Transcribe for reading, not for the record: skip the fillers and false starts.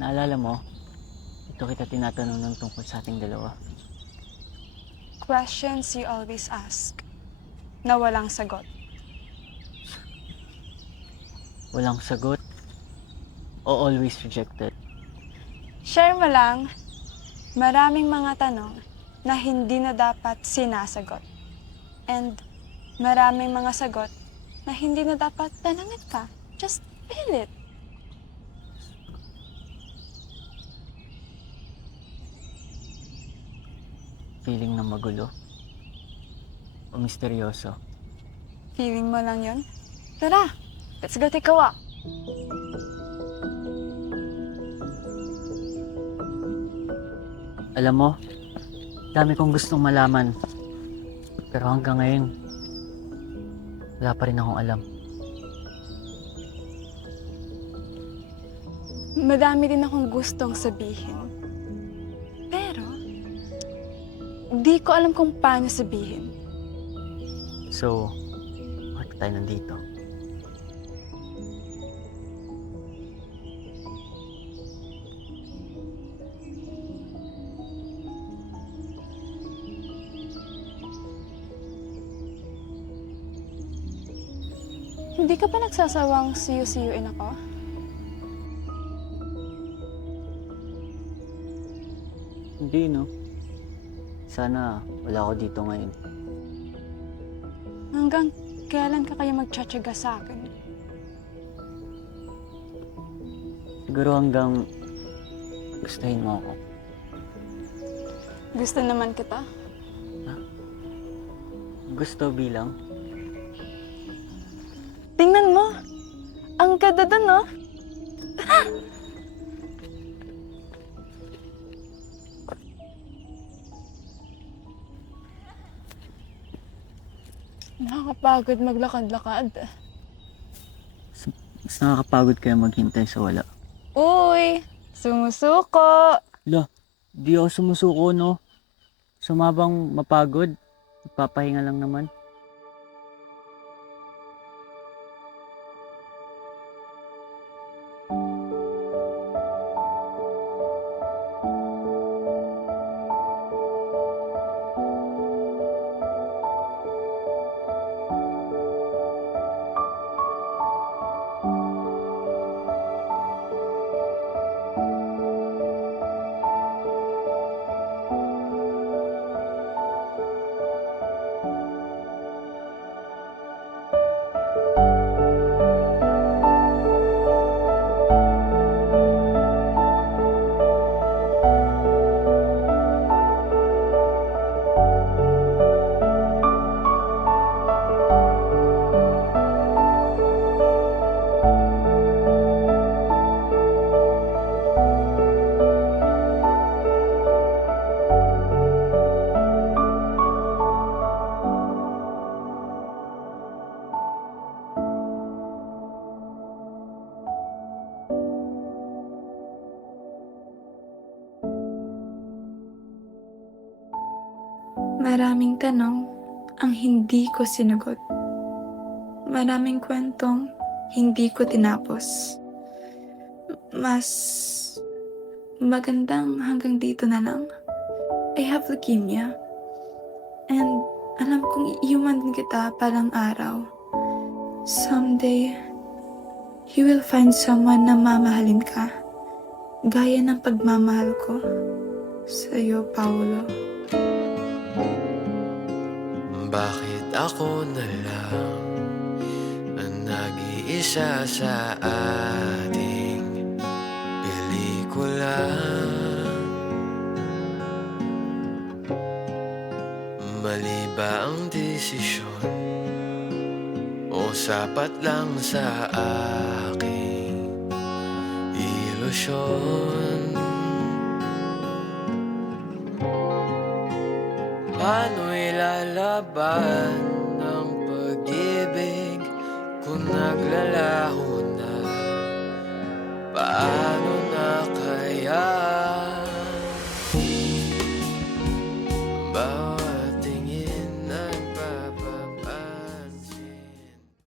Naalala mo, ito kita tinatanong ng tungkol sa ating dalawa. Questions you always ask na walang sagot. Walang sagot o always rejected? Share mo lang, maraming mga tanong na hindi na dapat sinasagot. And maraming mga sagot na hindi na dapat tanungin ka. Just feel it. Feeling na magulo o misteryoso? Feeling mo lang yun? Tara, let's go take a walk. Alam mo, dami kong gustong malaman. Pero hanggang ngayon, wala pa rin akong alam. Madami din akong gustong sabihin. Pero, di ko alam kung paano sabihin. So, bakit tayo nandito? Hindi ka pa nagsasawang siyu-siyuin ako? Hindi, no? Sana wala ako dito ngayon. Hanggang kailan ka kaya magtsatsaga sa akin? Siguro hanggang gustuhin mo ako. Gusto naman kita. Gusto bilang? Tingnan mo! Ang ganda dun, no? Nakakapagod maglakad-lakad. Mas nakakapagod kaya maghintay sa wala. Uy! Sumusuko! Lah, di ako sumusuko, no? Sumabang mapagod. Ipapahinga lang naman. Maraming tanong ang hindi ko sinagot. Maraming kwentong hindi ko tinapos. Mas magandang hanggang dito na lang. I have leukemia. And alam kong iiwan din kita palang araw. Someday, you will find someone na mamahalin ka. Gaya ng pagmamahal ko sa'yo, Paolo. Bakit ako na lang ang nag-iisa sa ating pelikula? Mali ba ang desisyon o sapat lang sa aking ilusyon? Paano ilalaban ang pag-ibig kung naglalaho na?